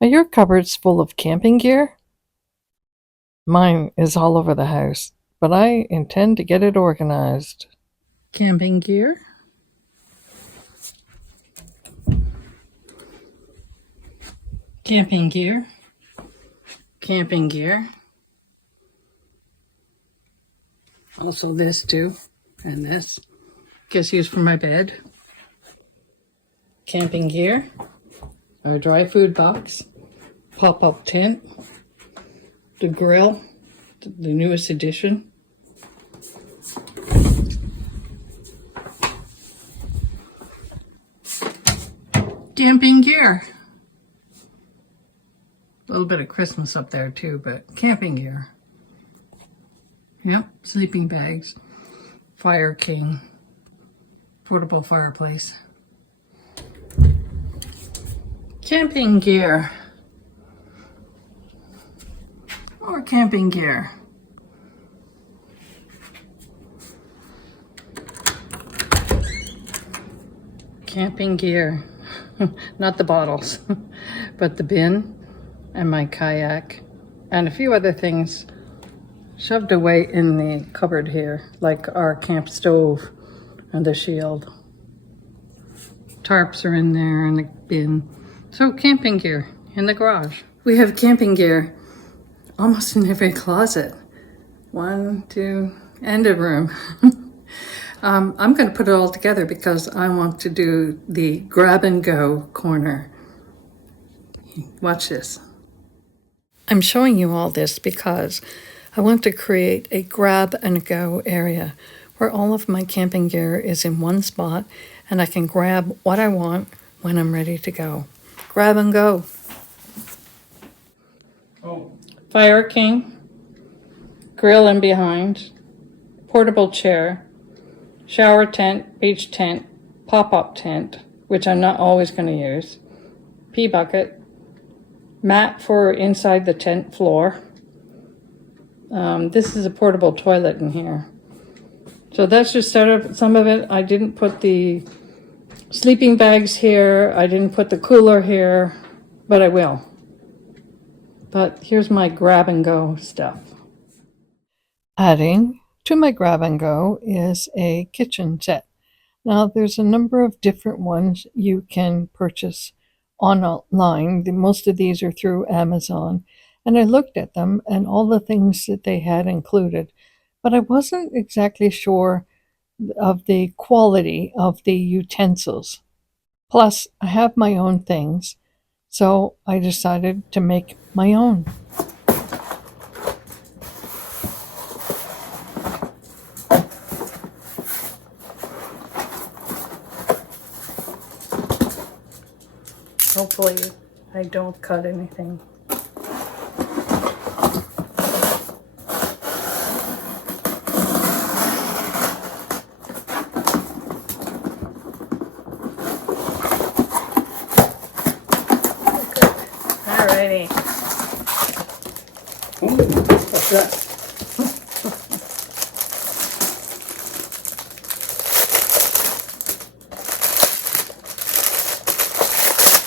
Are your cupboards full of camping gear? Mine is all over the house, but I intend to get it organized. Camping gear. Camping gear. Camping gear. Also this too, and this. Gets used for my bed. Camping gear. Our dry food box. Pop-up tent. The grill. The newest addition. Camping gear. A little bit of Christmas up there too, but camping gear. Yep, sleeping bags. Fire King. Portable fireplace. Camping gear. More camping gear. Camping gear. Not the bottles, but the bin and my kayak and a few other things shoved away in the cupboard here, like our camp stove and the shield. Tarps are in there and the bin. So camping gear in the garage. We have camping gear almost in every closet. 1, 2, and a room. I'm going to put it all together because I want to do the grab and go corner. Watch this. I'm showing you all this because I want to create a grab and go area where all of my camping gear is in one spot and I can grab what I want when I'm ready to go. Grab and go. Oh. Fire King, grill in behind, portable chair, shower tent, beach tent, pop-up tent, which I'm not always going to use, pea bucket, mat for inside the tent floor. This is a portable toilet in here. So that's just some of it. I didn't put the sleeping bags here. I didn't put the cooler here, but I will. But here's my grab and go stuff. Adding to my grab and go is a kitchen set. Now there's a number of different ones you can purchase online. Most of these are through Amazon. And I looked at them and all the things that they had included, but I wasn't exactly sure of the quality of the utensils. Plus, I have my own things, so I decided to make my own. Hopefully, I don't cut anything. Alrighty. Ooh, what's that?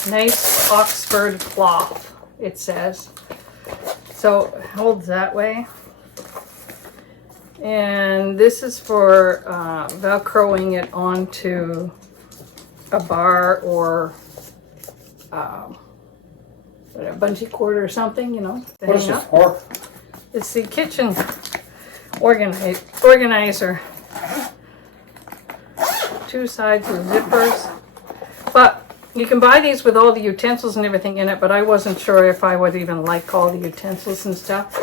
Nice Oxford cloth, it says. So it holds that way. And this is for Velcroing it onto a bar or a bungee cord or something, you know. What is it for? It's the kitchen organizer. 2 sides with zippers. But you can buy these with all the utensils and everything in it, but I wasn't sure if I would even like all the utensils and stuff.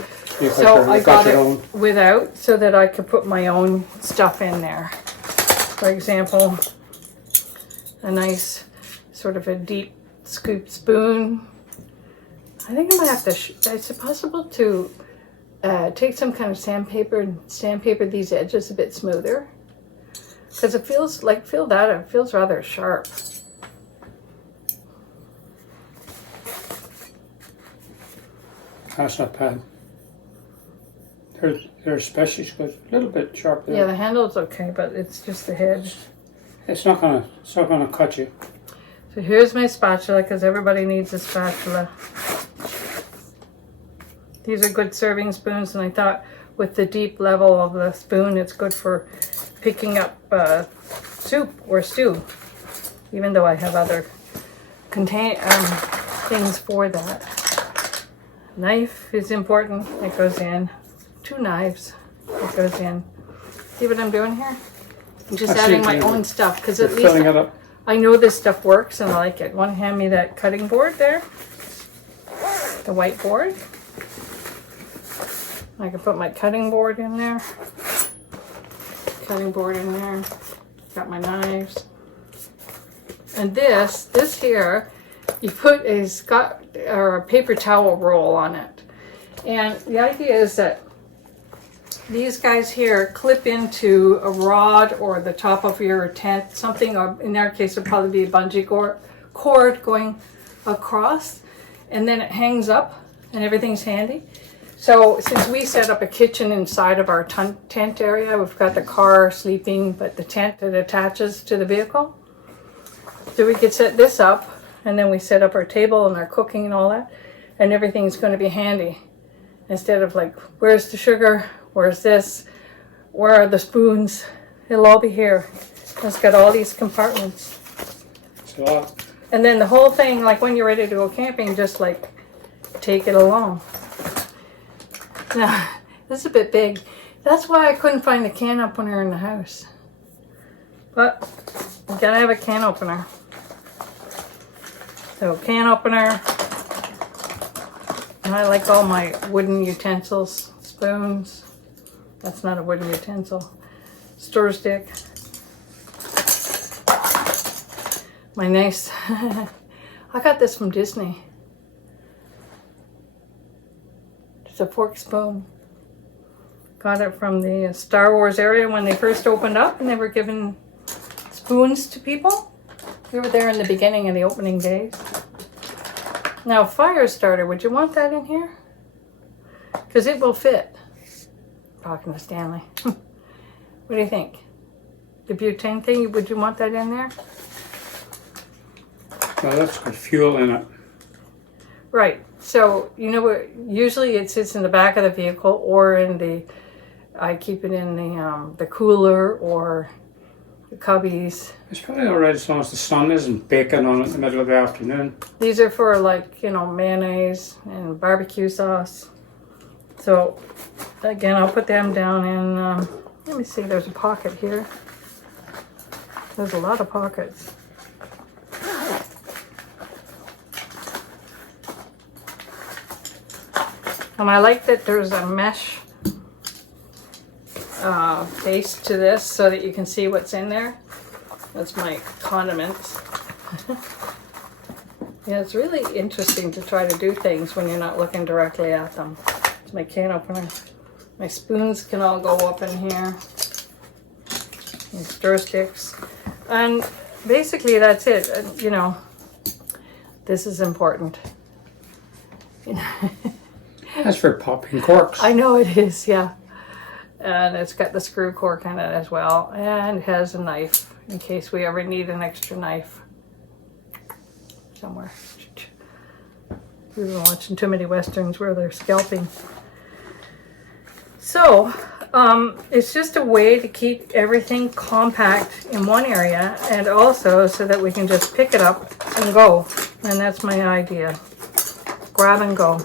So I got it without so that I could put my own stuff in there. For example, a nice sort of a deep scoop spoon. I think I might have to, is it possible to take some kind of sandpaper and sandpaper these edges a bit smoother? Because it feels like, it feels rather sharp. That's not bad. They're especially good. A little bit sharp there. Yeah, the handle's okay, but it's just the head. It's not gonna cut you. So So here's my spatula, because everybody needs a spatula. These are good serving spoons, and I thought with the deep level of the spoon, it's good for picking up soup or stew, even though I have other things for that. Knife is important. It goes in. 2 knives. It goes in. See what I'm doing here? I'm just adding my own stuff, because at least filling it up. I know this stuff works and I like it. Want to hand me that cutting board there? The white board. I can put my cutting board in there. Cutting board in there. Got my knives. And this here, you put a paper towel roll on it. And the idea is that these guys here clip into a rod or the top of your tent, something, or in our case, it would probably be a bungee cord going across, and then it hangs up and everything's handy. So since we set up a kitchen inside of our tent area, we've got the car sleeping, but the tent that attaches to the vehicle. So we could set this up, and then we set up our table and our cooking and all that, and everything's going to be handy. Instead of like, where's the sugar? Where's this? Where are the spoons? It'll all be here. It's got all these compartments. It's a lot. And then the whole thing, like when you're ready to go camping, just like take it along. Now, this is a bit big. That's why I couldn't find the can opener in the house. But you gotta have a can opener. So can opener. And I like all my wooden utensils, spoons. That's not a wooden utensil. Stir stick. My nice, I got this from Disney. It's a fork spoon. Got it from the Star Wars area when they first opened up and they were giving spoons to people. We were there in the beginning of the opening days. Now, fire starter, would you want that in here? Because it will fit. Talking to Stanley. What do you think? The butane thing, would you want that in there? Well, that's got fuel in it. Right. So, you know what? Usually it sits in the back of the vehicle or in the, I keep it in the cooler or the cubbies. It's probably alright as long as the sun isn't baking on it in the middle of the afternoon. These are for like, you know, mayonnaise and barbecue sauce. So, again, I'll put them down in, let me see, there's a pocket here. There's a lot of pockets. And I like that there's a mesh base to this so that you can see what's in there. That's my condiments. Yeah, it's really interesting to try to do things when you're not looking directly at them. It's my can opener. My spoons can all go up in here. And stir sticks. And basically that's it. You know, this is important. That's for popping corks. I know it is, yeah. And it's got the screw cork in it as well. And it has a knife in case we ever need an extra knife somewhere. We've been watching too many westerns where they're scalping. So, it's just a way to keep everything compact in one area and also so that we can just pick it up and go. And that's my idea. Grab and go.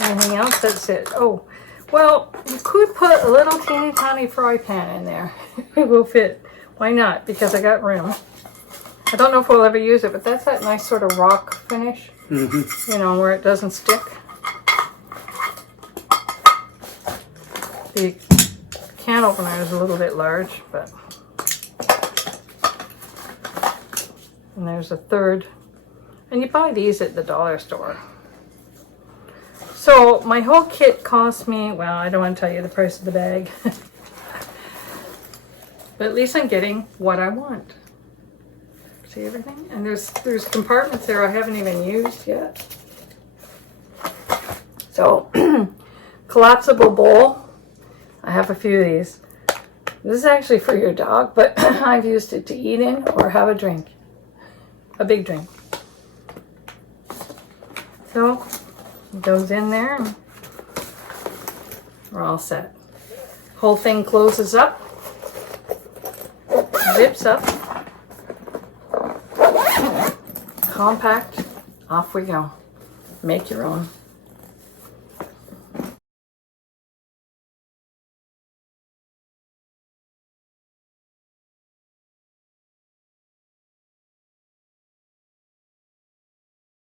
Anything else? That's it. Oh, well, you could put a little teeny tiny fry pan in there. It will fit. Why not? Because I got room. I don't know if we'll ever use it, but that's that nice sort of rock finish. Mm-hmm. You know, where it doesn't stick. The can opener is a little bit large, but... And there's a third. And you buy these at the dollar store. So my whole kit cost me, well, I don't want to tell you the price of the bag. But at least I'm getting what I want. See everything? And there's compartments there I haven't even used yet. So, collapsible bowl. I have a few of these. This is actually for your dog, but I've used it to eat in or have a drink. a big drain. So it goes in there and we're all set. Whole thing closes up, zips up, compact, off we go. Make your own.